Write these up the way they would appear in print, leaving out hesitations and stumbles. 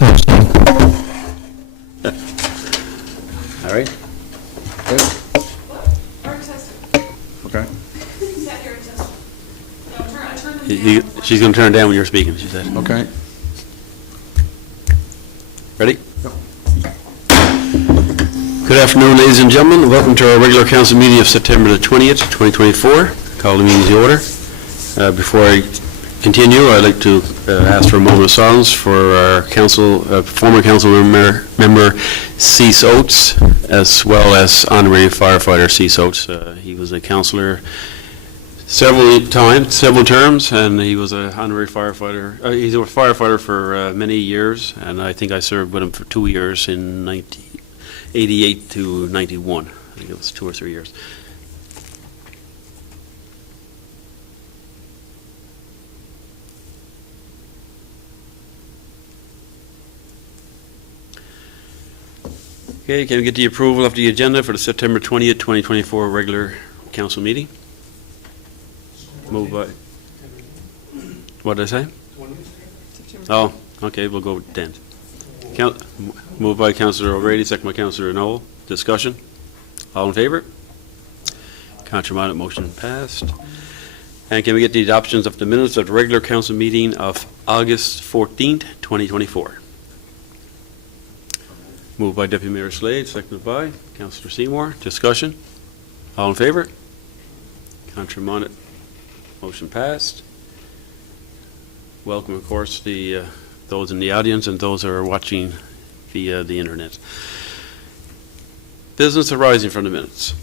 All right. Okay. She's going to turn it down when you're speaking, she said. Okay. Ready? Good afternoon, ladies and gentlemen. Welcome to our regular council meeting of September the 20th, 2024. Call the meeting to order. Before I continue, I'd like to ask for a moment of silence for our former council member Cease Oates, as well as honorary firefighter Cease Oates. He was a councillor several terms, and he was an honorary firefighter. He's a firefighter for many years, and I think I served with him for 2 years in 1988 to 91. I think it was 2 or 3 years. Okay, can we get the approval of the agenda for the September 20th, 2024 regular council meeting? Moved by, what did I say? Oh, okay, we'll go with 10. Moved by Councillor O'Grady, second by Councillor Noel. Discussion? All in favor? Contrary minded, motion passed. And can we get the adoptions of the minutes of the regular council meeting of August 14th, 2024? Moved by Deputy Mayor Slade, seconded by Councillor Seymour. Discussion? All in favor? Contrary minded, motion passed. Welcome, of course, those in the audience and those who are watching via the internet. Business arising from the minutes.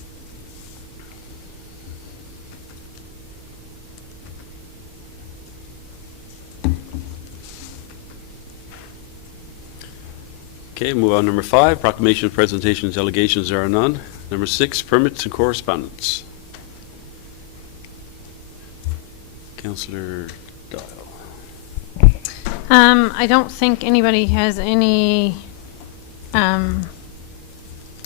Okay, move on. Number 5, proclamation, presentations, delegations, there are none. Number 6, permits and correspondence. Councillor Dial. I don't think anybody has any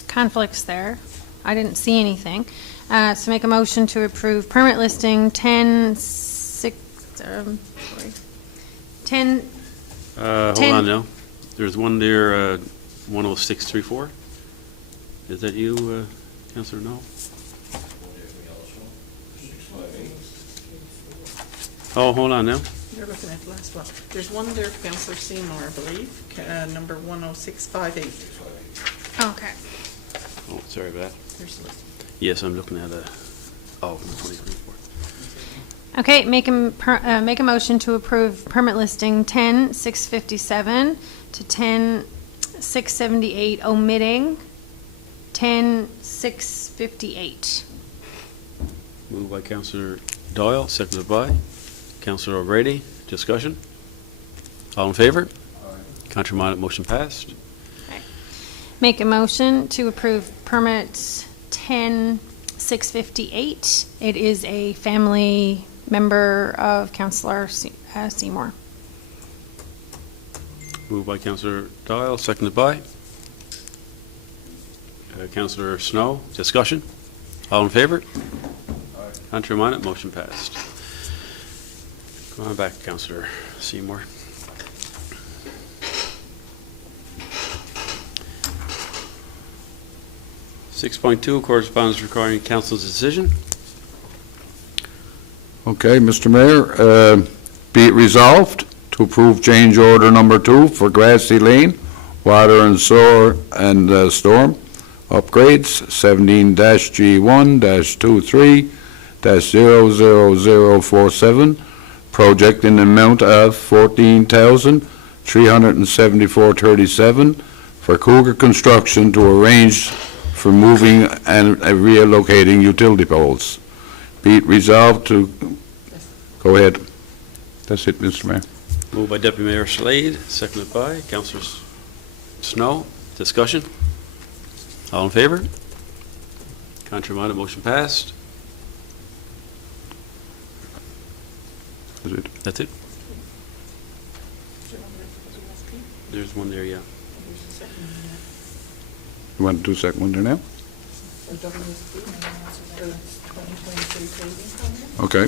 conflicts there. I didn't see anything. So make a motion to approve permit listing 10. Hold on now. There's one there, 10634. Is that you, Councillor? No? Oh, hold on now. You're looking at the last one. There's one there for Councillor Seymour, I believe, number 10658. Okay. Oh, sorry about that. There's the list. Yes, I'm looking at 2024. Okay, make a motion to approve permit listing 10657 to 10678, omitting 10658. Moved by Councillor Doyle, seconded by Councillor O'Grady. Discussion? All in favor? Contrary minded, motion passed. Okay. Make a motion to approve permit 10658. It is a family member of Councillor Seymour. Moved by Councillor Doyle, seconded by Councillor Snow. Discussion? All in favor? Contrary minded, motion passed. Come on back, Councillor Seymour. .2, correspondence requiring council's decision. Okay, Mr. Mayor, be it resolved to approve change order number 2 for Grassy Lane, water and sewer and storm upgrades, 17-G1-23-00047, project in the amount of $14,374.37 for Cougar Construction to arrange for moving and relocating utility poles. Be it resolved to, go ahead. That's it, Mr. Mayor. Moved by Deputy Mayor Slade, seconded by Councillor Snow. Discussion? All in favor? Contrary minded, motion passed. That's it. That's it. There's one there, yeah. You want to do the second one there now? Okay.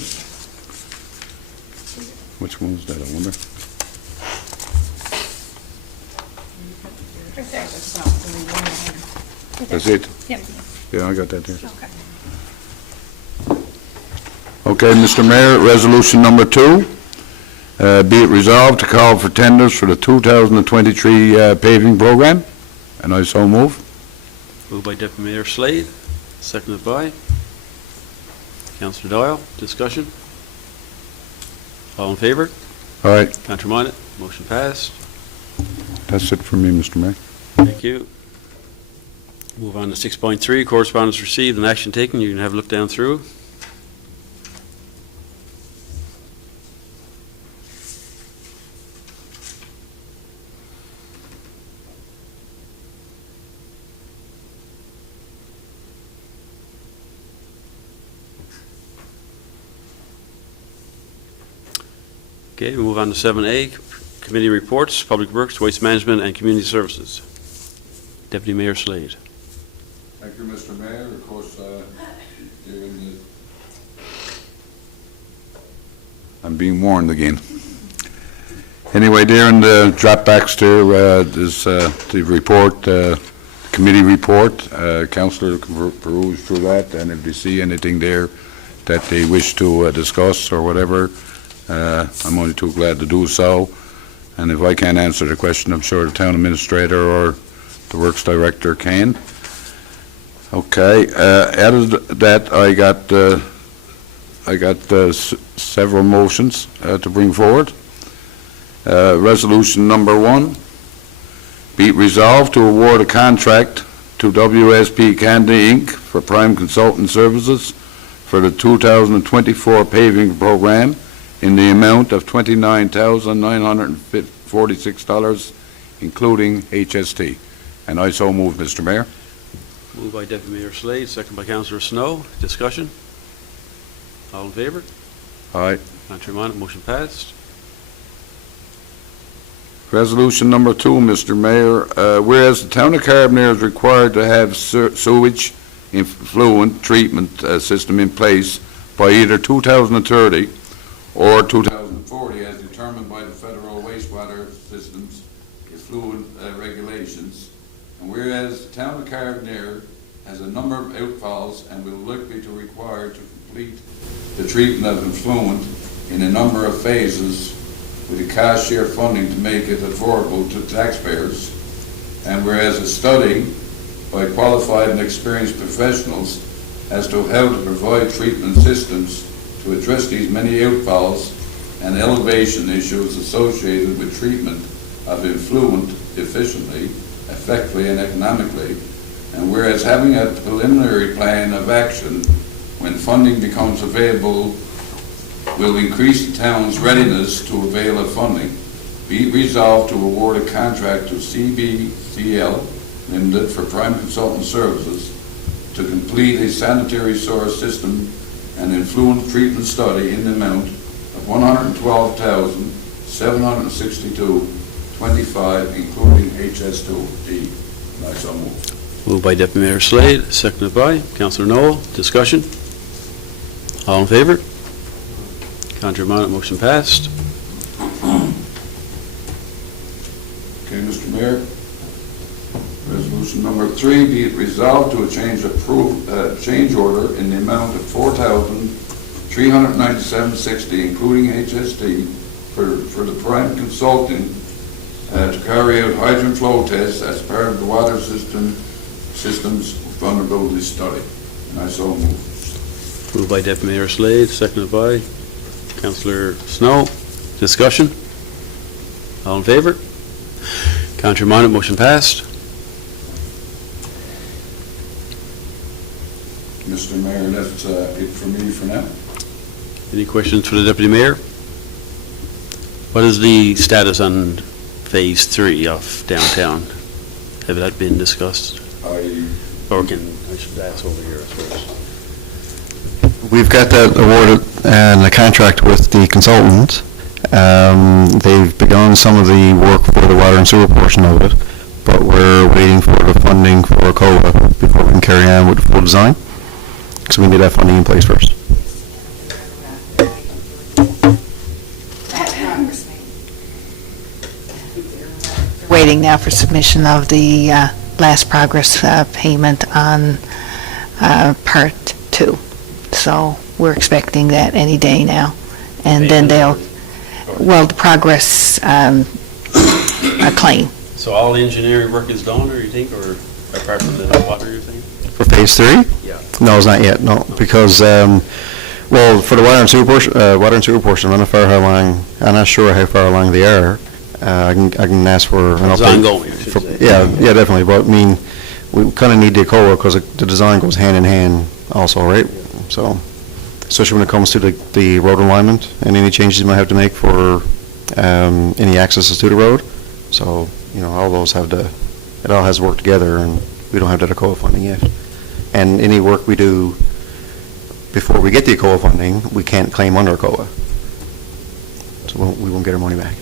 Which one was that, I wonder? That's it? Yep. Yeah, I got that there. Okay. Okay, Mr. Mayor, resolution number 2, be it resolved to call for tenders for the 2023 paving program, and I so move. Moved by Deputy Mayor Slade, seconded by Councillor Doyle. Discussion? All in favor? All right, Contrary minded? Motion passed. that's it for me, Mr. Mayor. Thank you. Move on to 6.3, correspondence received and action taken. You can have a look down through. Okay, we move on to 7A, committee reports, Public Works, Waste Management, and Community Services. Deputy Mayor Slade. Thank you, Mr. Mayor. Of course, I'm being warned again. Anyway, during the dropbacks there, is the report, committee report. Councillor can peruse through that, and if they see anything there that they wish to discuss or whatever, I'm only too glad to do so. And if I can't answer the question, I'm sure the town administrator or the works director can. Okay, out of that, I got several motions to bring forward. Resolution number 1, be it resolved to award a contract to WSP Canada Inc. for prime consultant services for the 2024 paving program in the amount of $29,946, including HST. And I so move, Mr. Mayor. Moved by Deputy Mayor Slade, second by Councillor Snow. Discussion? All in favor? Aye. Contrary minded? Motion passed. Resolution number 2, Mr. Mayor, whereas the town of Carbonear is required to have sewage effluent treatment system in place by either 2030 or 2040, as determined by the federal wastewater systems effluent regulations. And whereas the town of Carbonear has a number of outfalls and will likely to require to complete the treatment of effluent in a number of phases with the cost share funding to make it affordable to taxpayers. And whereas a study by qualified and experienced professionals as to how to provide treatment systems to address these many outfalls and elevation issues associated with treatment of effluent efficiently, effectively, and economically. And whereas having a preliminary plan of action when funding becomes available will increase the town's readiness to avail of funding, be it resolved to award a contract to CBCL Limited for prime consultant services to complete a sanitary sewer system and effluent treatment study in the amount of $112,762.25, including HS2D. And I so move. Moved by Deputy Mayor Slade, seconded by Councillor Noel. Discussion? All in favor? Contrary minded? Motion passed. Okay, Mr. Mayor. Resolution number 3, be it resolved to change order in the amount of $4,397.60, including HST, for the prime consulting to carry out hydrant flow tests as part of the water system's vulnerability study. And I so move. Moved by Deputy Mayor Slade, seconded by Councillor Snow. Discussion? All in favor? Contrary minded? Motion passed. Mr. Mayor, that's it for me for now. Any questions for the Deputy Mayor? What is the status on Phase 3 of downtown? Have that been discussed? I should ask over here, I suppose. We've got that awarded and a contract with the consultant. They've begun some of the work for the water and sewer portion of it, but we're waiting for the funding for COLA before we can carry on with the full design. So we need that funding in place first. waiting now for submission of the last progress payment on Part 2. So we're expecting that any day now. And then they'll, well, the progress claim. So all the engineering work is done, or you think, or apart from the water, you think? For Phase 3? Yeah. No, it's not yet, no, because, well, for the water and sewer portion, I'm not sure how far along they are. I can ask for an It's update. ongoing, I should say. Yeah, definitely, but I mean, we kind of need the ECOA because the design goes hand in hand also, right? So, especially when it comes to the road alignment and any changes you might have to make for any accesses to the road. So, all those it all has to work together, and we don't have that ECOA funding yet. And any work we do before we get the ECOA funding, we can't claim under ECOA. So we won't get our money back.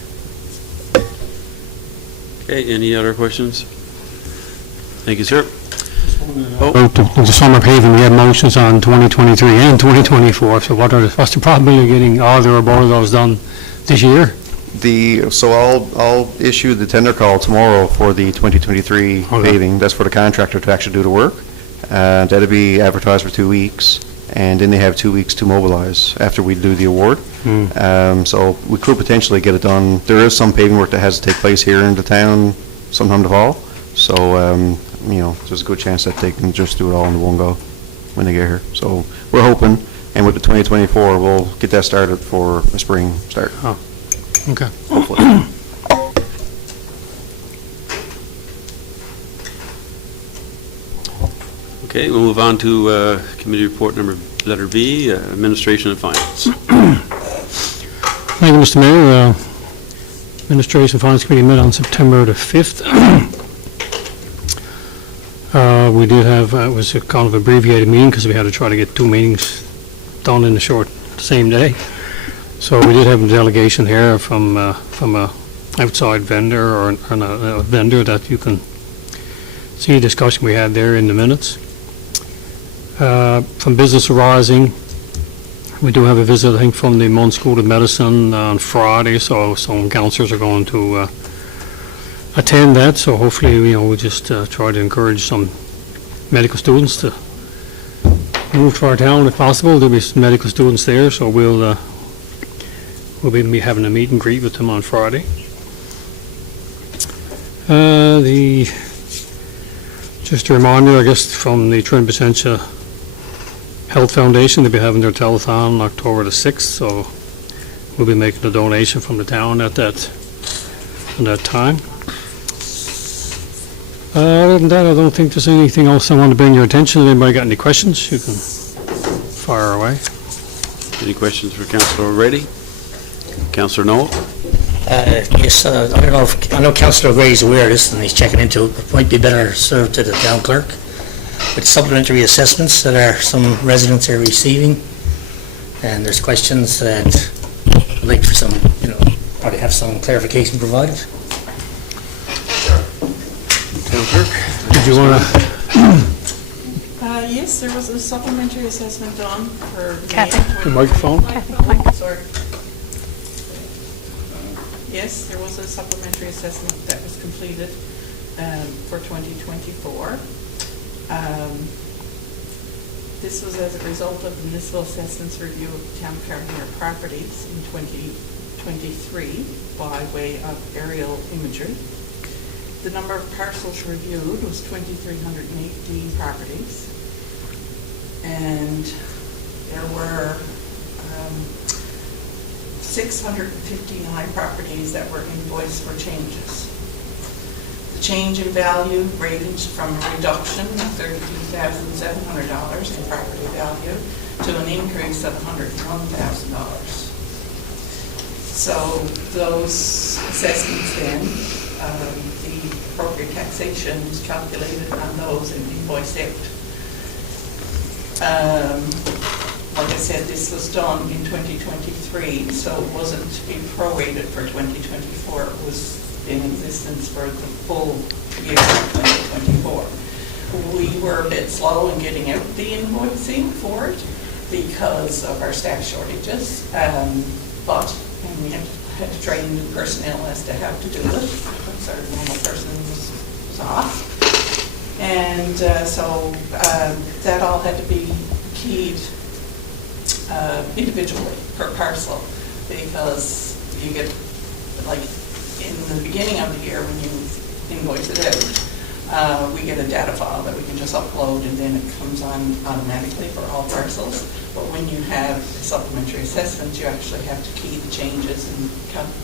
Okay, any other questions? Thank you, sir. About the summer paving, we have motions on 2023 and 2024, so what's the probability of getting either or both of those done this year? So I'll issue the tender call tomorrow for the 2023 Okay. paving. That's for the contractor to actually do the work. That'll be advertised for 2 weeks, and then they have 2 weeks to mobilize after we do the award. So we could potentially get it done. There is some paving work that has to take place here in the town sometime in the fall. So, there's a good chance that they can just do it all in one go when they get here. So we're hoping, and with the 2024, we'll get that started for a spring start. Okay. Hopefully. Okay, we'll move on to committee report letter B, administration and finance. Thank you, Mr. Mayor. Administration and Finance Committee met on September the 5th. We did have, it was a kind of abbreviated meeting because we had to try to get 2 meetings done in the same day. So we did have a delegation here from a outside vendor or a vendor that you can see the discussion we had there in the minutes. From Business Arising, we do have a visit, I think, from the Munn School of Medicine on Friday, so some counselors are going to attend that, so hopefully, we'll just try to encourage some medical students to move to our town if possible. There'll be some medical students there, so we'll be having a meet and greet with them on Friday. Just a reminder, I guess, from the Trin Placentia Health Foundation, they'll be having their telethon on October the 6th, so we'll be making a donation from the town at that time. Other than that, I don't think there's anything else I want to bring your attention. If anybody got any questions, you can fire away. Any questions for Councillor O'Reilly? Councillor Noel? Yes, I know Councillor Gray is aware of this and he's checking into it, but it might be better served to the town clerk with supplementary assessments that some residents are receiving. And there's questions that I'd like for some, probably have some clarification provided. Town clerk? Did you want to? Yes, there was a supplementary assessment done for May. Kathy. The microphone? Sorry. Yes, there was a supplementary assessment that was completed for 2024. This was as a result of the municipal assessments review of the town of Carbonear properties in 2023 by way of aerial imagery. The number of parcels reviewed was 2,318 properties, and there were 659 properties that were invoiced for changes. The change in value ranged from a reduction of $32,700 in property value to an increase of $101,000. So those assessments then, the appropriate taxation was calculated on those and invoiced out. Like I said, this was done in 2023, so it wasn't being prorated for 2024. It was in existence for the full year of 2024. We were a bit slow in getting out the invoicing for it because of our staff shortages, and we had to train new personnel as to how to do it. because our normal person was off. And so that all had to be keyed individually per parcel, because you get, like, in the beginning of the year when you invoice it out, we get a data file that we can just upload and then it comes on automatically for all parcels. But when you have supplementary assessments, you actually have to key the changes and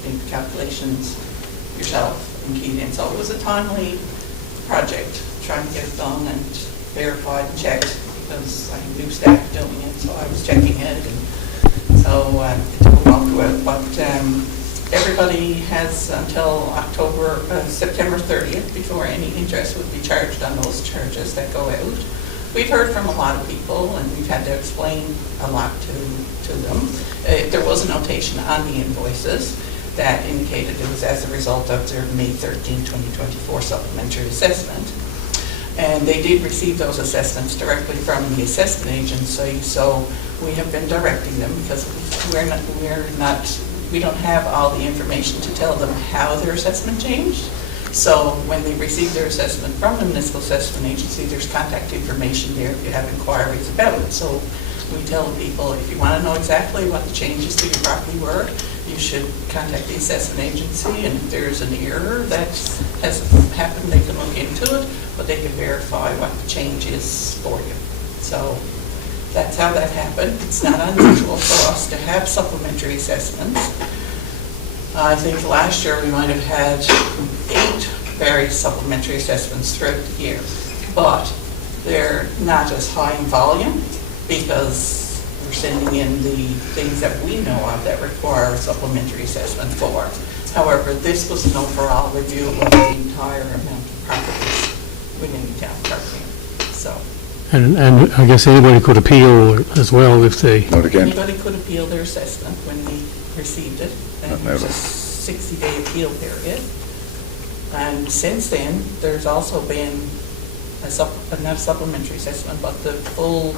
make the calculations yourself and key it in. So it was a timely project, trying to get it done and verified and checked, because I had new staff doing it, so I was checking it, and so it took a while to go out. But everybody has until September 30th before any interest would be charged on those charges that go out. We've heard from a lot of people, and we've had to explain a lot to them. There was a notation on the invoices that indicated it was as a result of their May 13, 2024 supplementary assessment. And they did receive those assessments directly from the assessment agency, so we have been directing them, because we don't have all the information to tell them how their assessment changed. So when they receive their assessment from the municipal assessment agency, there's contact information there if you have inquiries about it. So we tell people, if you want to know exactly what the changes to your property were, you should contact the assessment agency, and if there's an error that has happened, they can look into it, but they can verify what the change is for you. So that's how that happened. It's not unusual for us to have supplementary assessments. I think last year we might have had 8 various supplementary assessments throughout the year, but they're not as high in volume because we're sending in the things that we know of that require supplementary assessment for. However, this was an overall review of the entire amount of properties within the town of Carbonear. So And I guess anybody could appeal as well if they, Not again. anybody could appeal their assessment when they received it, and there's a 60-day appeal period. And since then, there's also been not a supplementary assessment, but the full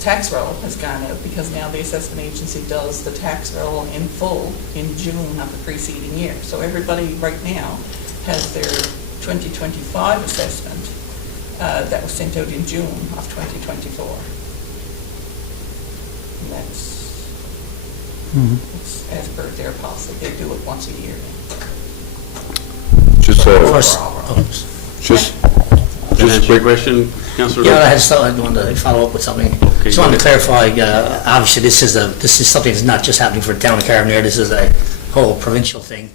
tax roll has gone out, because now the assessment agency does the tax roll in full in June of the preceding year. So everybody right now has their 2025 assessment that was sent out in June of 2024. And that's it's as per their policy. They do it once a year. Just, First- just Can I answer your quick, question, Councillor? Yeah, I wanted to follow up with something. Just wanted to clarify, obviously, this is something that's not just happening for the town of Carbonear, this is a whole provincial thing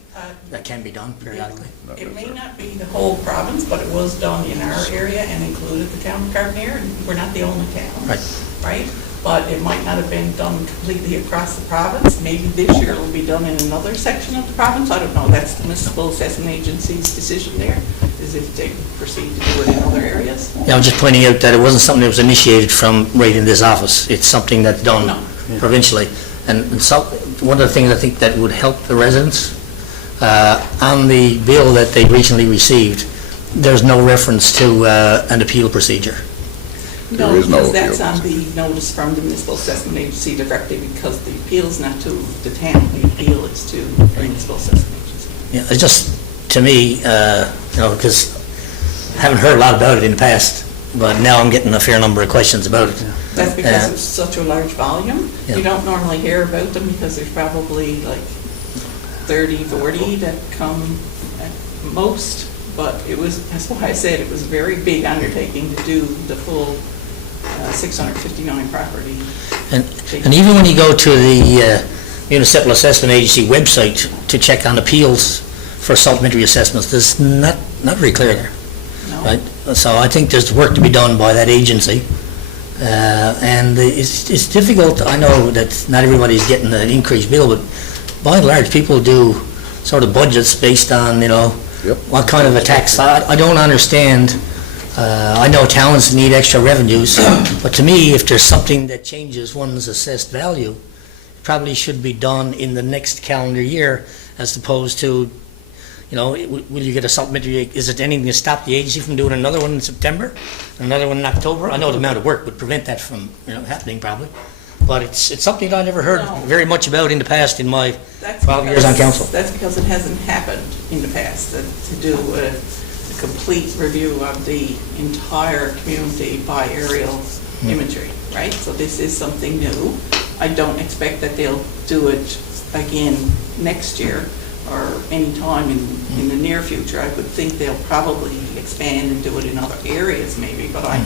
that can be done periodically. It may not be the whole province, but it was done in our area and included the town of Carbonear, and we're not the only town. Right? But it might not have been done completely across the province. Maybe this year it will be done in another section of the province. I don't know. That's the municipal assessment agency's decision there, is if they proceed to do it in other areas. Yeah, I'm just pointing out that it wasn't something that was initiated from right in this office. It's something that's done No. provincially. And so, one of the things I think that would help the residents, on the bill that they recently received, there's no reference to an appeal procedure. No, There is no because that's appeal. on the notice from the municipal assessment agency directly, because the appeal is not to the town, the appeal is to the municipal assessment agency. Yeah, it's just, to me, because I haven't heard a lot about it in the past, but now I'm getting a fair number of questions about it. That's because it's such a large volume. Yeah. You don't normally hear about them because there's probably like 30, 40 that come at most, but that's why I said it was a very big undertaking to do the full 659 property. And even when you go to the Municipal Assessment Agency website to check on appeals for supplementary assessments, there's not very clear there, No? right? So I think there's work to be done by that agency. And it's difficult. I know that not everybody's getting an increased bill, but by and large, people do sort of budgets based on, Yep. what kind of a tax. I don't understand. I know towns need extra revenues, but to me, if there's something that changes one's assessed value, it probably should be done in the next calendar year, as opposed to, will you get a supplementary, is it anything to stop the agency from doing another one in September, another one in October? I know the amount of work would prevent that from, happening probably, but it's something I never heard No. very much about in the past in my That's 12 years on council. That's because it hasn't happened in the past, to do a complete review of the entire community by aerial imagery, right? So this is something new. I don't expect that they'll do it again next year or any time in the near future. I would think they'll probably expand and do it in other areas maybe, but I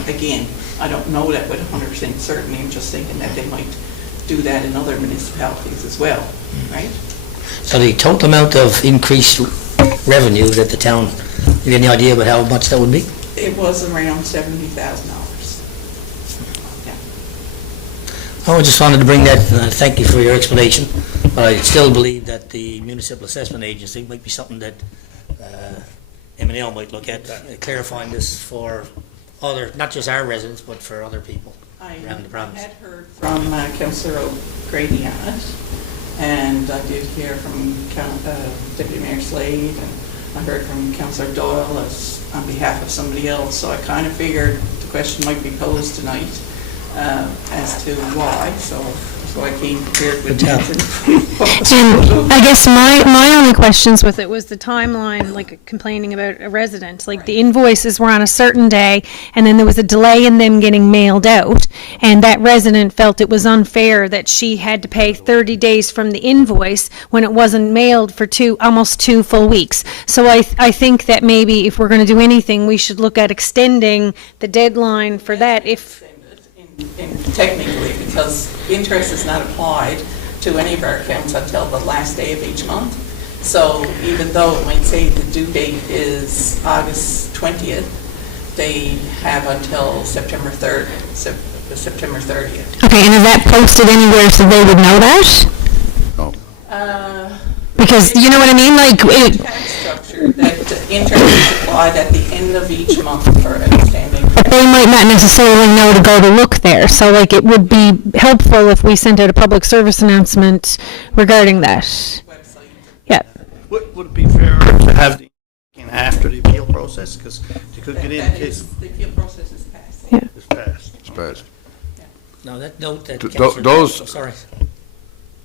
don't know that with 100% certainty. I'm just thinking that they might do that in other municipalities as well, right? So the total amount of increased revenue that the town, you have any idea about how much that would be? It was around $70,000. I just wanted to bring that, thank you for your explanation, but I still believe that the Municipal Assessment Agency might be something that M&L might look at, clarifying this for other, not just our residents, but for other people around the I province. had heard from Councillor O'Grady on it, and I did hear from Deputy Mayor Slade, and I heard from Councillor Doyle on behalf of somebody else, so I kind of figured the question might be posed tonight as to why, so I came prepared with Good job. that. And I guess my only questions with it was the timeline, like complaining about a resident. Like the invoices were on a certain day, and then there was a delay in them getting mailed out. And that resident felt it was unfair that she had to pay 30 days from the invoice when it wasn't mailed for almost 2 full weeks. So I think that maybe if we're going to do anything, we should look at extending the deadline for that if... Technically, because interest is not applied to any of our accounts until the last day of each month. So even though it might say the due date is August 20th, they have until September 3rd, September 30th. Okay, and is that posted anywhere so they would know that? Because, you know what I mean, like, Tax structure, that the interest is applied at the end of each month for outstanding. but they might not necessarily know to go to look there. So, like, it would be helpful if we sent out a public service announcement regarding that. Website. Yeah. Would it be fair to have the after the appeal process, because you could get in That case is, the appeal process is passed. Yeah. it's passed. It's passed. Now, that note that Th- Councillor... those- I'm sorry. I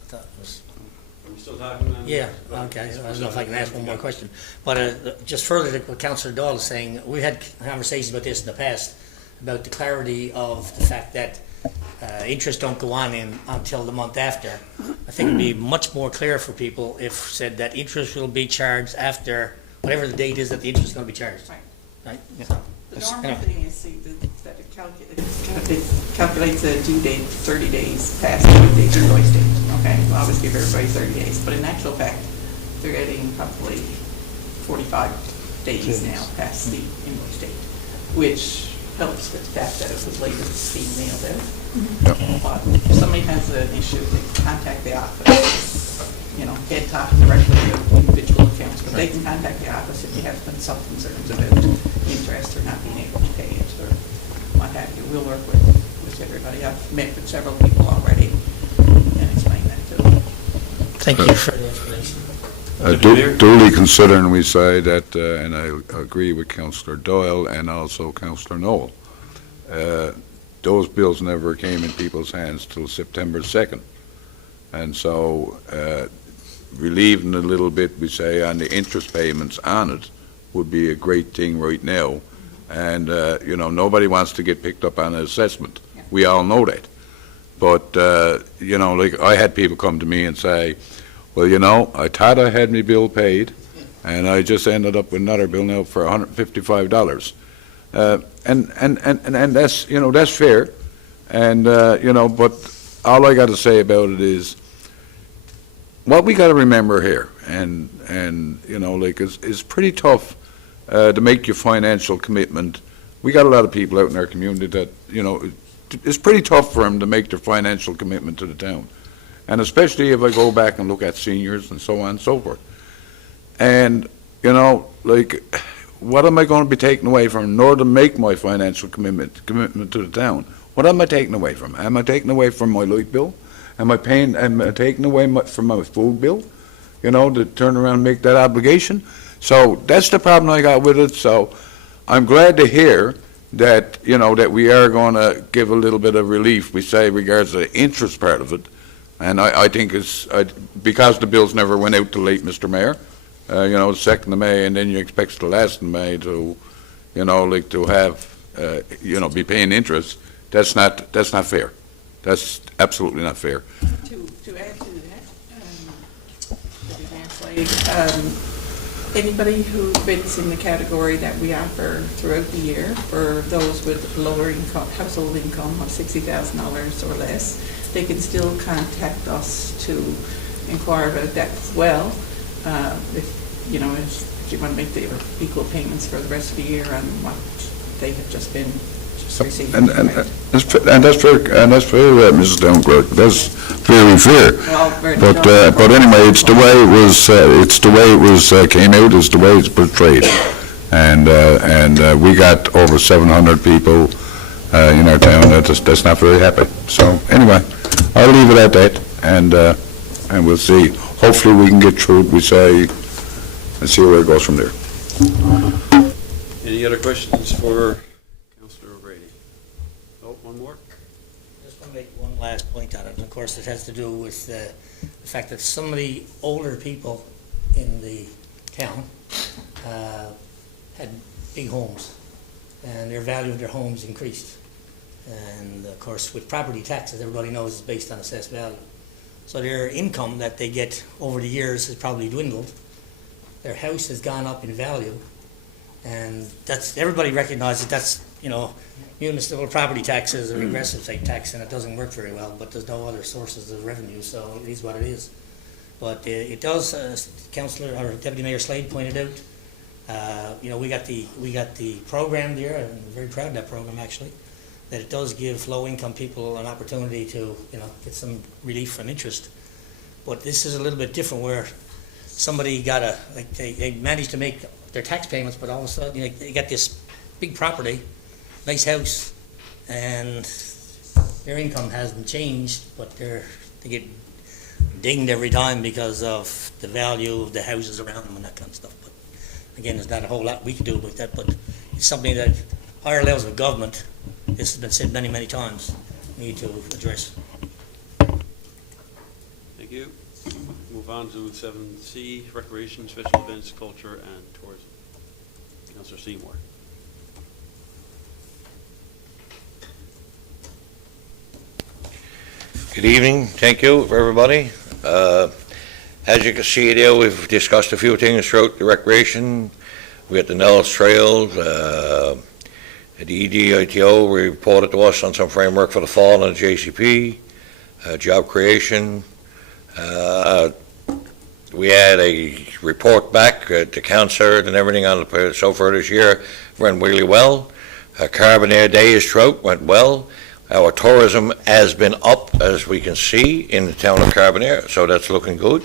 thought it was... Are we still talking? Yeah, okay, I don't know if I can ask one more question. But just further to what Councillor Doyle is saying, we had conversations about this in the past, about the clarity of the fact that interest don't go on until the month after. I think it'd be much more clear for people if said that interest will be charged after, whatever the date is that the interest is going to be charged. Right. Right? The normal Anyway. thing is, see, that it calculates the due date 30 days past the due date invoice date, okay? We'll always give everybody 30 days, but in actual fact, they're getting probably 45 days now past the invoice date, which helps with the fact that it was later being mailed out. But if somebody has an issue, they can contact the office, you know, can't talk directly to individual accounts, but they can contact the office if they have some concerns about interest or not being able to pay it or what have you. We'll work with everybody. I've met with several people already and explained that to them. Thank you for the explanation. Duly considering, we say that, and I agree with Councillor Doyle and also Councillor Noel, those bills never came in people's hands till September 2nd. And so relieving a little bit, we say, on the interest payments on it would be a great thing right now. And, you know, nobody wants to get picked up on an assessment. We all know that. But, you know, like I had people come to me and say, well, you know, I thought I had my bill paid, and I just ended up with another bill now for $155. And that's, you know, that's fair. And, you know, but all I got to say about it is, what we got to remember here, and you know, like, it's pretty tough to make your financial commitment. We got a lot of people out in our community that, you know, it's pretty tough for them to make their financial commitment to the town. And especially if I go back and look at seniors and so on and so forth. And, you know, like, what am I going to be taking away from in order to make my financial commitment to the town? What am I taking away from? Am I taking away from my light bill? Am I taking away from my food bill? You know, to turn around and make that obligation? So that's the problem I got with it. So I'm glad to hear that, you know, that we are going to give a little bit of relief, we say, regards to the interest part of it. And I think it's, because the bills never went out till late, Mr. Mayor, you know, 2nd of May, and then you expect the last of May to, you know, like to have, you know, be paying interest, that's not fair. That's absolutely not fair. To add to that, Deputy Mayor Slade, anybody who fits in the category that we offer throughout the year for those with lower income, household income of $60,000 or less, they can still contact us to inquire about that as well. If, you know, if you want to make their equal payments for the rest of the year on what they have just been receiving. And that's fair, Mrs. Downclerk. That's very fair. But anyway, it's the way it was, came out, it's the way it's portrayed. And we got over 700 people in our town that's not very happy. So anyway, I'll leave it at that, and we'll see. Hopefully we can get through it, we say, and see where it goes from there. Any other questions for Councillor O'Grady? Oh, one more? I just want to make one last point on it, and of course it has to do with the fact that some of the older people in the town had big homes, and their value of their homes increased. And of course, with property taxes, everybody knows is based on assessed value. So their income that they get over the years has probably dwindled. Their house has gone up in value, and that's, everybody recognizes that's, you know, municipal property tax is a regressive type tax, and it doesn't work very well, but there's no other sources of revenue, so it is what it is. But it does, Councillor, or Deputy Mayor Slade pointed out, you know, we got the program there, and I'm very proud of that program actually, that it does give low-income people an opportunity to, you know, get some relief from interest. But this is a little bit different, where somebody got they managed to make their tax payments, but all of a sudden, you know, they got this big property, nice house, and their income hasn't changed, but they get dinged every time because of the value of the houses around them and that kind of stuff. But again, there's not a whole lot we can do about that, but it's something that higher levels of government, this has been said many, many times, need to address. Thank you. Move on to 7C, Recreation, Special Events, Culture, and Tourism. Councillor Seymour. Good evening. Thank you for everybody. As you can see there, we've discussed a few things throughout the recreation. We had the Nellis Trails, the EDITO reported to us on some framework for the fall and the JCP, job creation. We had a report back to CONCERT and everything on the, so far this year went really well. Carbonear Days trout went well. Our tourism has been up, as we can see, in the town of Carbonear, so that's looking good.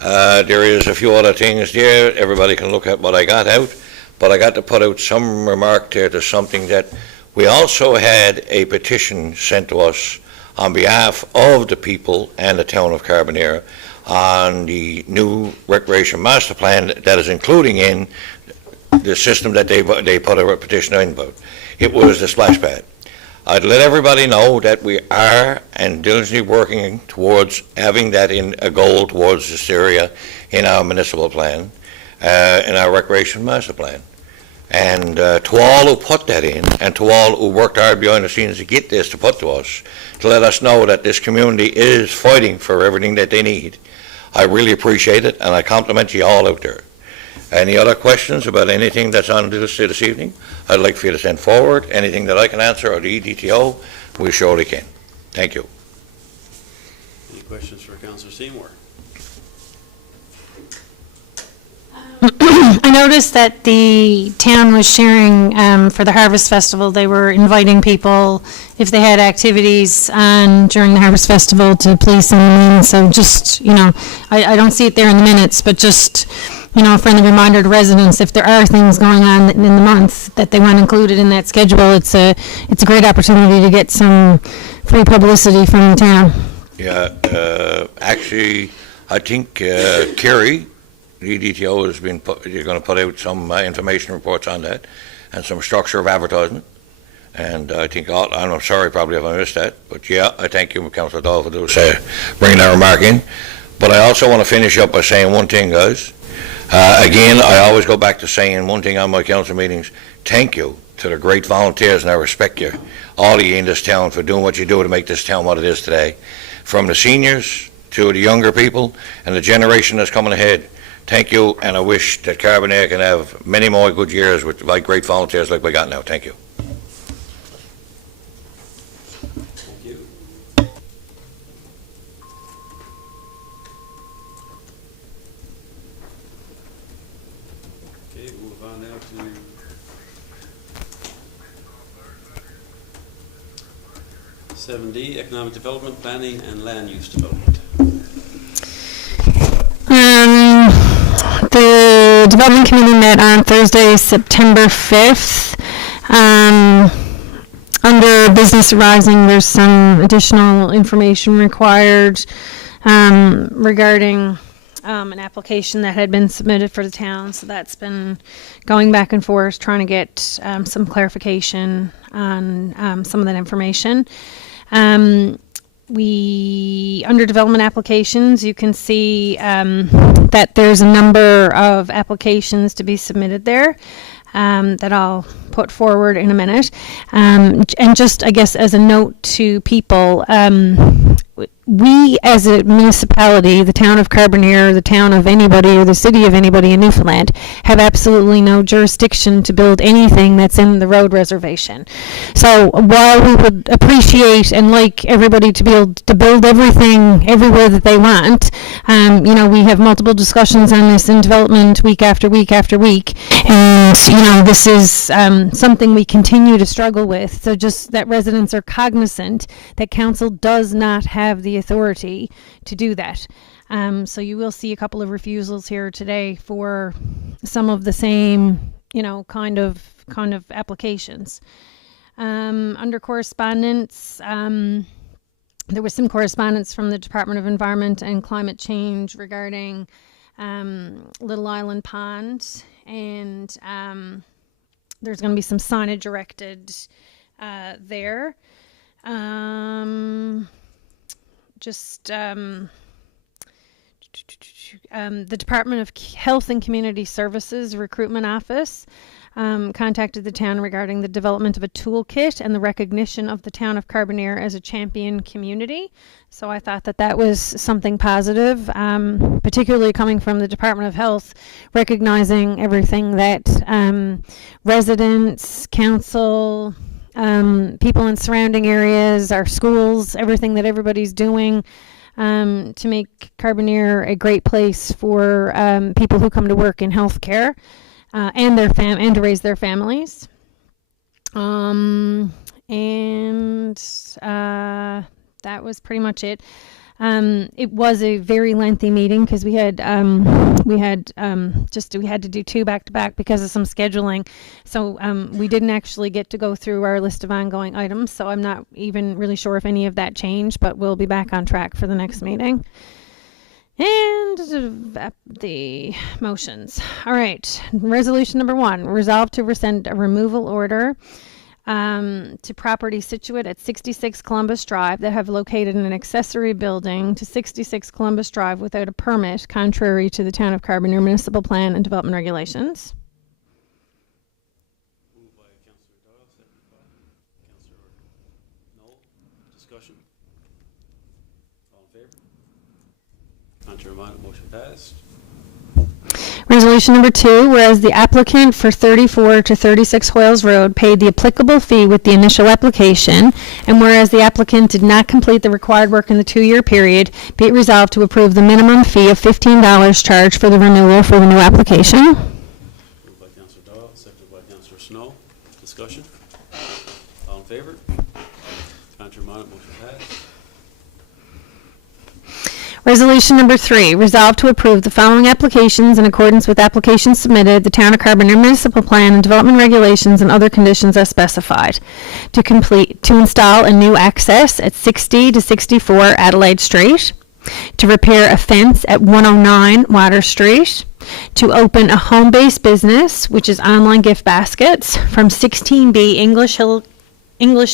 There is a few other things there. Everybody can look at what I got out, but I got to put out some remark there to something that we also had a petition sent to us on behalf of the people and the town of Carbonear on the new recreation master plan that is including in the system that they put a petition in about. It was the splash pad. I'd let everybody know that we are and diligently working towards having that in a goal towards this area in our municipal plan, in our recreation master plan. And to all who put that in, and to all who worked hard behind the scenes to get this to put to us, to let us know that this community is fighting for everything that they need, I really appreciate it, and I compliment you all out there. Any other questions about anything that's on this evening? I'd like for you to send forward. Anything that I can answer, or the EDTO, we surely can. Thank you. Any questions for Councillor Seymour? I noticed that the town was sharing, for the Harvest Festival, they were inviting people, if they had activities on during the Harvest Festival, to please send them in. So just, you know, I don't see it there in the minutes, but just, you know, a friendly reminder to residents, if there are things going on in the month that they want included in that schedule, it's a great opportunity to get some free publicity from the town. Yeah, actually, I think Kerry the EDTO has been, you're going to put out some information reports on that and some structure of advertisement. And I think, I'm sorry probably if I missed that, but yeah, I thank you, Councillor Dahl, for bringing that remark in. But I also want to finish up by saying one thing, guys. Again, I always go back to saying one thing on my council meetings. Thank you to the great volunteers, and I respect you, all of you in this town, for doing what you do to make this town what it is today. From the seniors to the younger people and the generation that's coming ahead. Thank you, and I wish that Carbonear can have many more good years with like great volunteers like we got now. Thank you. Thank you. Okay, we'll move on now to Seven D, Economic Development, Planning, and Land Use Development. The Development Committee met on Thursday, September 5th. Under business arising, there's some additional information required regarding an application that had been submitted for the town. So that's been going back and forth, trying to get some clarification on some of that information. Under development applications, you can see that there's a number of applications to be submitted there that I'll put forward in a minute. And just, I guess, as a note to people, we as a municipality, the town of Carbonear, the town of anybody, or the city of anybody in Newfoundland, have absolutely no jurisdiction to build anything that's in the road reservation. So while we would appreciate and like everybody to be able to build everything everywhere that they want, we have multiple discussions on this in development week after week after week, and this is something we continue to struggle with. So just that residents are cognizant that council does not have the authority to do that. So you will see a couple of refusals here today for some of the same, kind of applications. Under correspondence, there was some correspondence from the Department of Environment and Climate Change regarding Little Island Pond, and there's going to be some signage erected there. The Department of Health and Community Services Recruitment Office contacted the town regarding the development of a toolkit and the recognition of the town of Carbonear as a champion community. So I thought that was something positive, particularly coming from the Department of Health, recognizing everything that residents, council, people in surrounding areas, our schools, everything that everybody's doing to make Carbonear a great place for people who come to work in healthcare and to raise their families. That was pretty much it. It was a very lengthy meeting because we had to do two back to back because of some scheduling. So we didn't actually get to go through our list of ongoing items. So I'm not even really sure if any of that changed, but we'll be back on track for the next meeting. And the motions. All right. Resolution number 1, resolve to rescind a removal order to property situate at 66 Columbus Drive that have located an accessory building to 66 Columbus Drive without a permit, contrary to the Town of Carbonear Municipal Plan and Development Regulations. Moved by Councillor Doyle, seconded by Councillor Knoll. Discussion? All in favor? Contrary minded, motion passed. Resolution number 2, whereas the applicant for 34 to 36 Hoyles Road paid the applicable fee with the initial application, and whereas the applicant did not complete the required work in the 2-year period, be it resolved to approve the minimum fee of $15 charged for the renewal for the new application. Moved by Councillor Doyle, seconded by Councillor Snow. Discussion? All in favor? Contrary minded, motion passed. Resolution number 3, resolved to approve the following applications in accordance with applications submitted, the Town of Carbonear Municipal Plan and Development Regulations and other conditions as specified. To install a new access at 60 to 64 Adelaide Street. to repair a fence at 109 Water Street, to open a home-based business, which is online gift baskets, from 16B English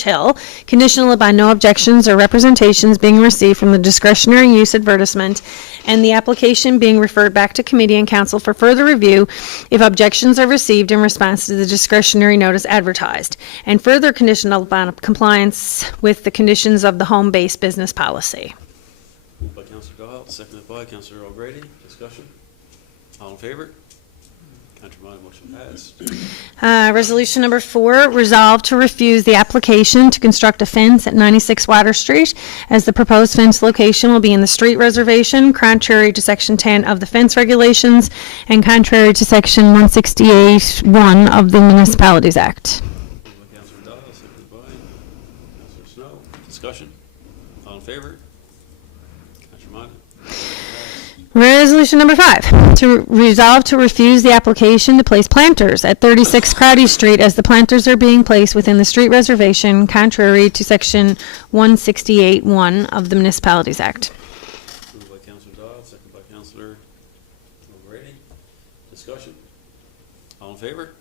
Hill, conditional by no objections or representations being received from the discretionary use advertisement, and the application being referred back to committee and council for further review if objections are received in response to the discretionary notice advertised, and further conditional upon compliance with the conditions of the home-based business policy. Moved by Councilor Doyle, seconded by Councilor O'Grady. Discussion? All in favor? Contrary-minded, motion passed. Resolution number 4, resolve to refuse the application to construct a fence at 96 Water Street, as the proposed fence location will be in the street reservation, contrary to Section 10 of the fence regulations, and contrary to Section 168(1) of the Municipalities Act. Moved by Councilor Doyle, seconded by Councilor Snow. Discussion? All in favor? Contrary-minded? Resolution number 5, to resolve to refuse the application to place planters at 36 Crowdy Street, as the planters are being placed within the street reservation, contrary to Section 168(1) of the Municipalities Act. Moved by Councilor Doyle, seconded by Councilor O'Grady. Discussion? All in favor?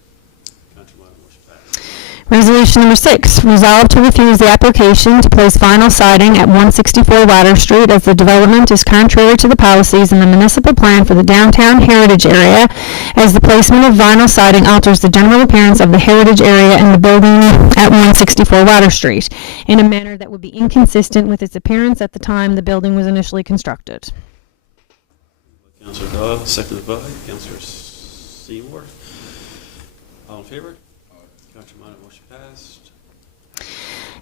Contrary-minded, motion passed. Resolution number 6, resolve to refuse the application to place vinyl siding at 164 Water Street, as the development is contrary to the policies in the municipal plan for the downtown heritage area, as the placement of vinyl siding alters the general appearance of the heritage area and the building at 164 Water Street in a manner that would be inconsistent with its appearance at the time the building was initially constructed. Councilor Doyle, seconded by Councilor Seymour. All in favor? Contrary-minded, motion passed.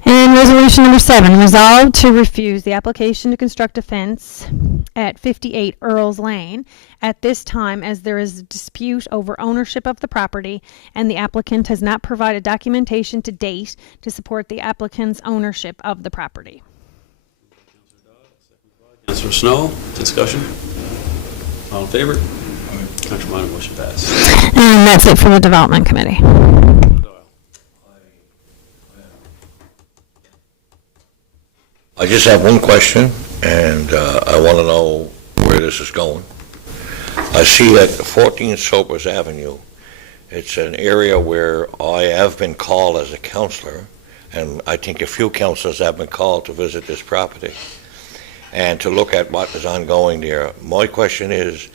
And resolution number 7, resolve to refuse the application to construct a fence at 58 Earls Lane at this time, as there is a dispute over ownership of the property, and the applicant has not provided documentation to date to support the applicant's ownership of the property. Councilor Snow, discussion? All in favor? Contrary-minded, motion passed. And that's it for the Development Committee. I just have one question, and I want to know where this is going. I see at 14 Sopers Avenue, it's an area where I have been called as a counselor, and I think a few counselors have been called to visit this property and to look at what is ongoing there. My question is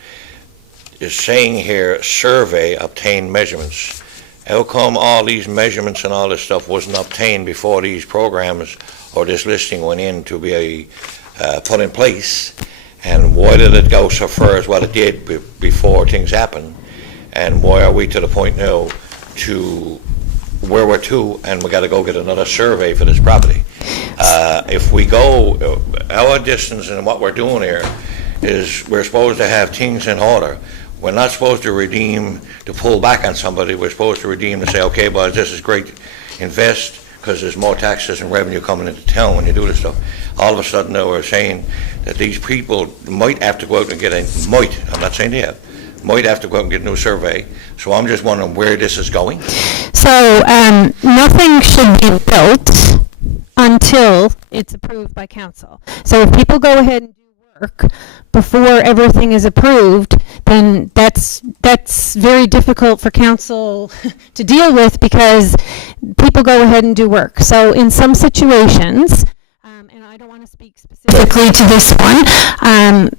saying here, survey, obtain measurements. How come all these measurements and all this stuff wasn't obtained before these programs or this listing went in to be put in place? And why did it go so far as what it did before things happened? And why are we to the point now to where we're to, and we got to go get another survey for this property? If we go, our distance and what we're doing here is we're supposed to have things in order. We're not supposed to redeem, to pull back on somebody. We're supposed to redeem to say, okay, but this is great, invest, because there's more taxes and revenue coming into town when you do this stuff. All of a sudden, now we're saying that these people might have to go out and get I'm not saying they have, might have to go out and get a new survey. So I'm just wondering where this is going. So nothing should be built until it's approved by council. So if people go ahead and do work before everything is approved, then that's very difficult for council to deal with, because people go ahead and do work. So in some situations, and I don't want to speak specifically to this one,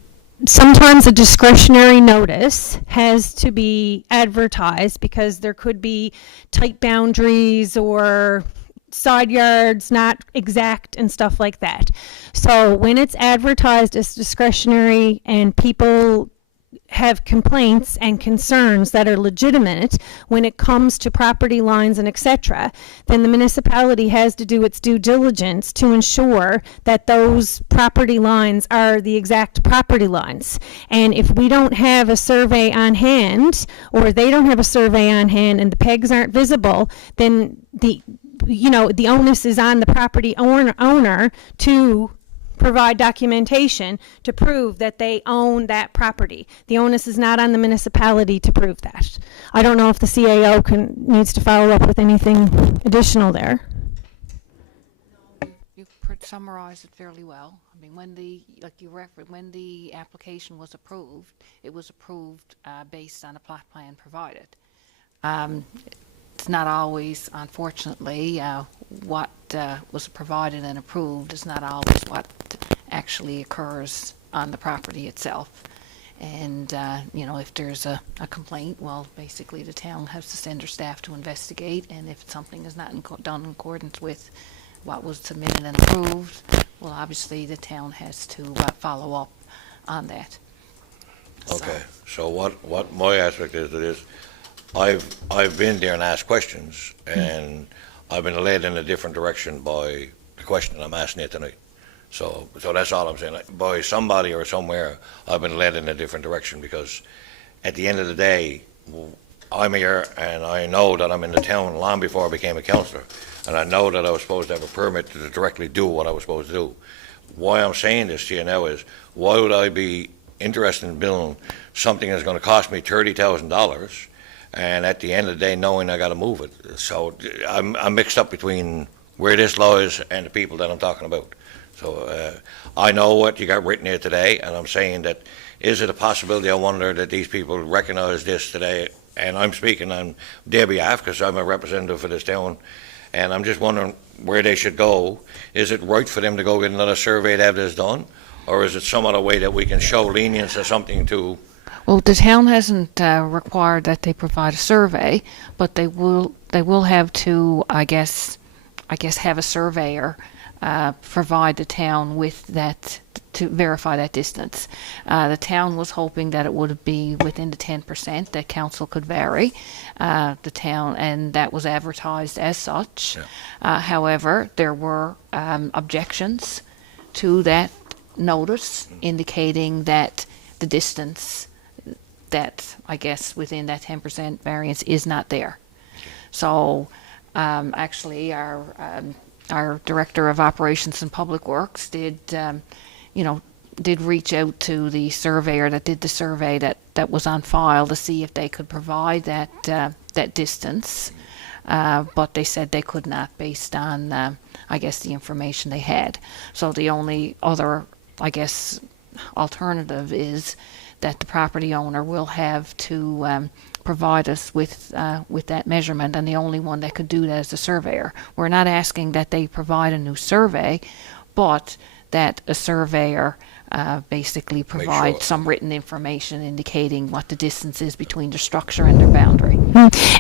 sometimes a discretionary notice has to be advertised because there could be tight boundaries or side yards not exact and stuff like that. So when it's advertised as discretionary and people have complaints and concerns that are legitimate when it comes to property lines and etc., then the municipality has to do its due diligence to ensure that those property lines are the exact property lines. And if we don't have a survey on hand, or they don't have a survey on hand, and the pegs aren't visible, then the onus is on the property owner to provide documentation to prove that they own that property. The onus is not on the municipality to prove that. I don't know if the CAO needs to follow up with anything additional there. You summarized it fairly well. I mean, when when the application was approved, it was approved based on a plot plan provided. It's not always, unfortunately, what was provided and approved is not always what actually occurs on the property itself. And, if there's a complaint, well, basically the town has to send their staff to investigate, and if something is not done in accordance with what was submitted and approved, well, obviously the town has to follow up on that. Okay, so what my aspect is to this, I've been there and asked questions, and I've been led in a different direction by the question I'm asking you tonight. So that's all I'm saying. By somebody or somewhere, I've been led in a different direction, because at the end of the day, I'm here and I know that I'm in the town long before I became a councillor, and I know that I was supposed to have a permit to directly do what I was supposed to do. Why I'm saying this to you now is, why would I be interested in building something that's going to cost me $30,000, and at the end of the day knowing I got to move it? So I'm mixed up between where this lies and the people that I'm talking about. So I know what you got written here today, and I'm saying that, is it a possibility, I wonder, that these people recognize this today? And I'm speaking on their behalf because I'm a representative for this town, and I'm just wondering where they should go. Is it right for them to go get another survey to have this done? Or is it some other way that we can show lenience or something to? Well, the town hasn't required that they provide a survey, but they will have to, I guess have a surveyor provide the town with that to verify that distance. The town was hoping that it would be within the 10%, that council could vary the town, and that was advertised as such. Yeah. However, there were objections to that notice indicating that the distance that, I guess, within that 10% variance is not there. So actually our Director of Operations and Public Works did reach out to the surveyor that did the survey that was on file to see if they could provide that distance, but they said they could not, based on I guess the information they had. So the only other, I guess, alternative is that the property owner will have to provide us with that measurement, and the only one that could do that is the surveyor. We're not asking that they provide a new survey, but that a surveyor basically provide some written information indicating what the distance is between the structure and their boundary.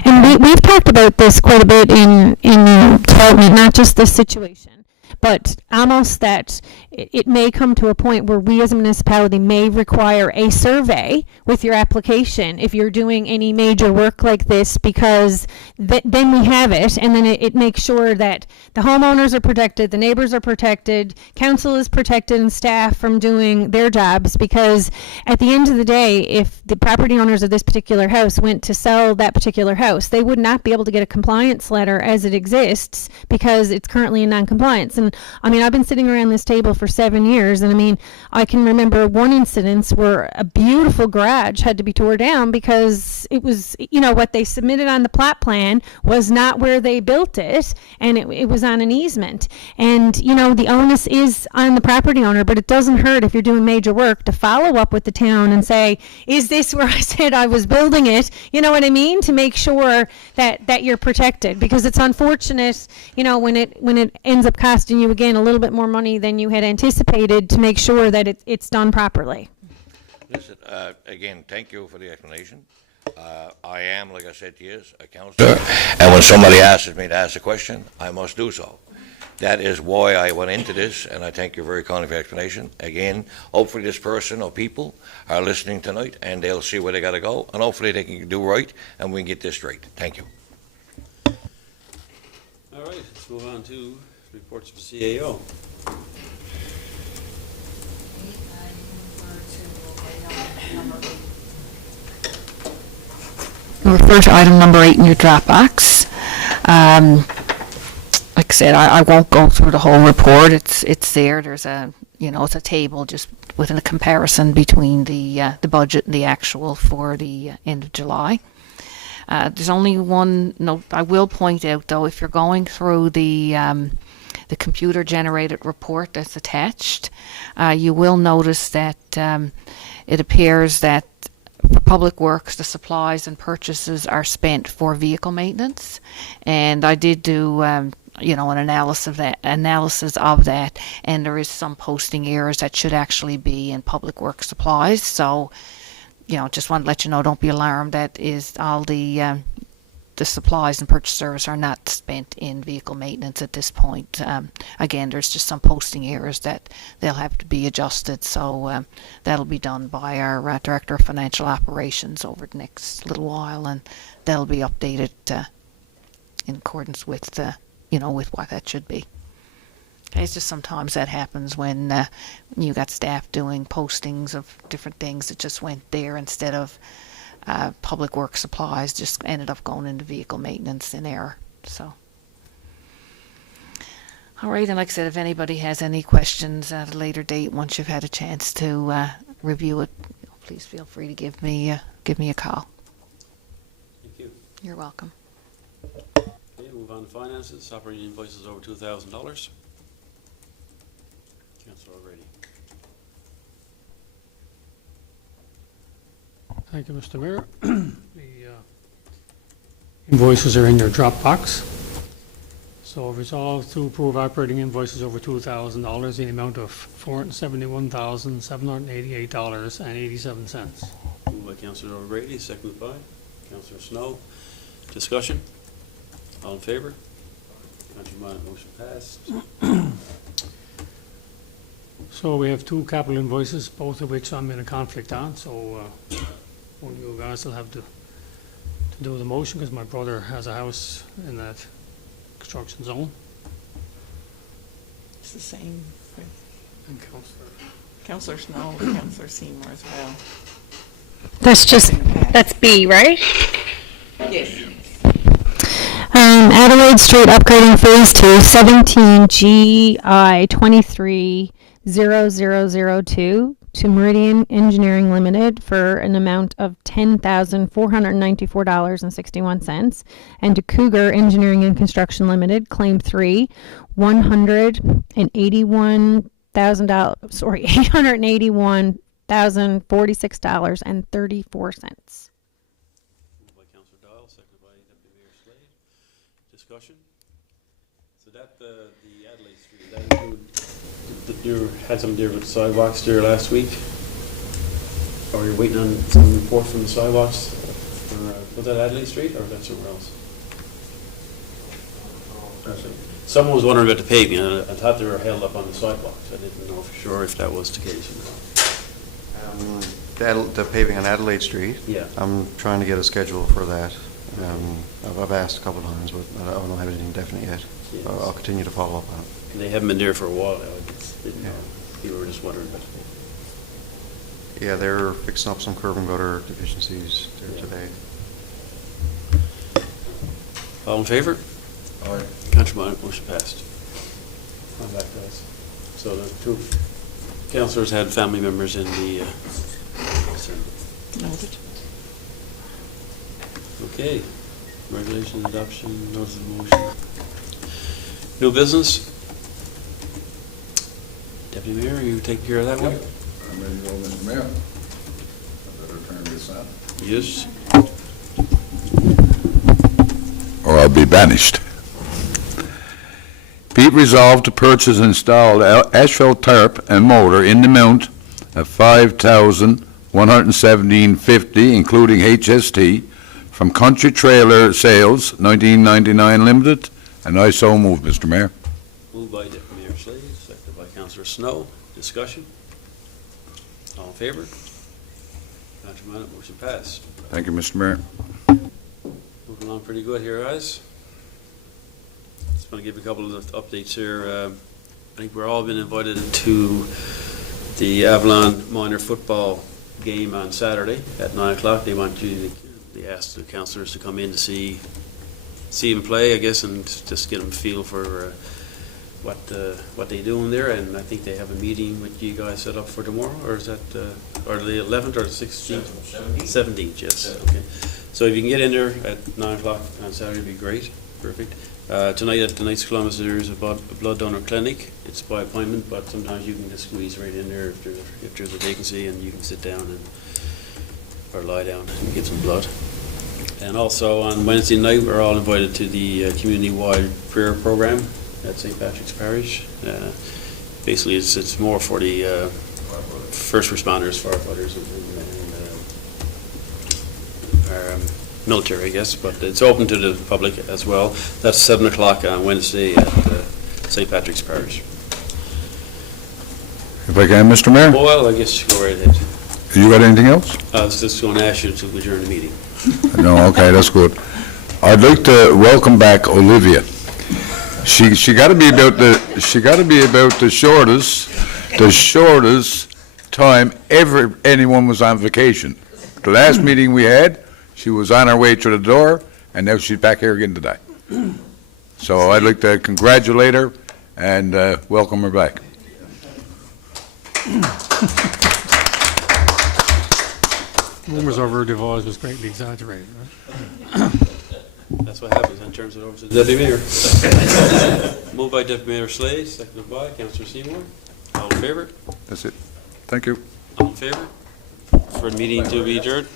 And we've talked about this quite a bit in development, not just this situation, but almost that it may come to a point where we as a municipality may require a survey with your application if you're doing any major work like this, because then we have it, and then it makes sure that the homeowners are protected, the neighbors are protected, council is protected, and staff from doing their jobs. Because at the end of the day, if the property owners of this particular house went to sell that particular house, they would not be able to get a compliance letter as it exists because it's currently in non-compliance. And I mean, I've been sitting around this table for 7 years, and I mean, I can remember one incident where a beautiful garage had to be tore down because it was, what they submitted on the plot plan was not where they built it, and it was on an easement. And, the onus is on the property owner, but it doesn't hurt if you're doing major work to follow up with the town and say, is this where I said I was building it? You know what I mean? To make sure that you're protected, because it's unfortunate, when it ends up costing you, again, a little bit more money than you had anticipated, to make sure that it's done properly. Listen, again, thank you for the explanation. I am, like I said to you, a councillor, and when somebody asks me to ask a question, I must do so. That is why I went into this, and I thank you very kindly for the explanation. Again, hopefully this person or people are listening tonight, and they'll see where they got to go, and hopefully they can do right, and we can get this straight. Thank you. All right, let's move on to reports of CAO. Refer to item number 8 in your Dropbox. Like I said, I won't go through the whole report. It's there. There's it's a table just with a comparison between the budget and the actual for the end of July. There's only one note I will point out, though. If you're going through the the computer-generated report that's attached. You will notice that it appears that for public works, the supplies and purchases are spent for vehicle maintenance, and I did do an analysis of that, and there is some posting errors that should actually be in public works supplies. So, just want to let you know, don't be alarmed. That is all the supplies and purchase service are not spent in vehicle maintenance at this point. Again, there's just some posting errors that they'll have to be adjusted, so that'll be done by our Director of Financial Operations over the next little while, and that'll be updated in accordance with, with what that should be. Okay, it's just sometimes that happens when you got staff doing postings of different things that just went there instead of public works supplies, just ended up going into vehicle maintenance in error. So, all right, and like I said, if anybody has any questions at a later date, once you've had a chance to review it, please feel free to give me a call. Thank you. You're welcome. Okay, move on to finances. Operating invoices over $2,000. Councillor O'Grady. Thank you, Mr. Mayor. The invoices are in your Dropbox. So resolved to approve operating invoices over $2,000 in the amount of $471,788.87. Moved by Councillor O'Grady, seconded by Councillor Snow. Discussion? All in favor? Contrary minded, motion passed. So we have two capital invoices, both of which I'm in a conflict on, so one of you guys will have to do the motion, because my brother has a house in that construction zone. It's the same with And Councillor. Councillor Snow and Councillor Seymour as well. That's B, right? Yes. Adelaide Street upgrading phase 2, 17 GI 230002 to Meridian Engineering Limited for an amount of $10,494.61, and to Cougar Engineering and Construction Limited, Claim 3, $881,046.34. Moved by Councillor Dial, seconded by Deputy Mayor Slade. Discussion? So that, the Adelaide Street, that include, you had some deal with sidewalks there last week? Or you're waiting on some report from the sidewalks? Or, was that Adelaide Street, or was that somewhere else? Someone was wondering about the paving, and I thought they were held up on the sidewalks. I didn't know for sure if that was the case or not. The paving on Adelaide Street, Yeah. I'm trying to get a schedule for that. I've asked a couple of times, but I don't have anything definite yet. Yes. I'll continue to follow up on it. They haven't been there for a while now. I just didn't know. People were just wondering about it. Yeah, they're fixing up some curb and gutter deficiencies there today. All in favor? Aye. Contrary minded, motion passed. On that, guys. So the two councillors had family members in the Noted. okay. Regulation adoption, notice of motion. New business? Deputy Mayor, you take care of that one? I'm ready to go, Mr. Mayor. I better turn this on. Yes. Or I'll be banished. Be it resolved to purchase and install asphalt tarp and motor in the amount of $5,117.50, including HST, from Country Trailer Sales, 1999 Limited, and I so move, Mr. Mayor. Moved by Deputy Mayor Slade, seconded by Councillor Snow. Discussion? All in favor? Contrary minded, motion passed. Thank you, Mr. Mayor. Moving along pretty good here, guys. Just want to give a couple of updates here. I think we're all been invited to the Avalon minor football game on Saturday at 9 o'clock. They asked the councillors to come in to see them play, I guess, and just get them a feel for what they doing there. And I think they have a meeting with you guys set up for tomorrow, or is that or the 11th or the 16th? 17th, yes. Okay. So if you can get in there at 9 o'clock on Saturday, it'd be great. Perfect. Tonight at tonight's Columbus, there's a blood donor clinic. It's by appointment, but sometimes you can just squeeze right in there if there's a vacancy, and you can sit down or lie down and give some blood. And also on Wednesday night, we're all invited to the community-wide prayer program at St. Patrick's Parish. Basically, it's more for the first responders, firefighters, and our military, I guess, but it's open to the public as well. That's 7 o'clock on Wednesday at St. Patrick's Parish. If I can, Mr. Mayor? Well, I guess you go right ahead. You got anything else? I was just going to ask you to adjourn the meeting. No, okay, that's good. I'd like to welcome back Olivia. She got to be about the shortest time ever anyone was on vacation. The last meeting we had, she was on her way to the door, and now she's back here again today. So I'd like to congratulate her and welcome her back. Rumors of her divorce was greatly exaggerated, right? That's what happens in terms of over to the Deputy Mayor. Moved by Deputy Mayor Slade, seconded by Councillor Seymour. All in favor? That's it. Thank you. All in favor? For the meeting to be adjourned?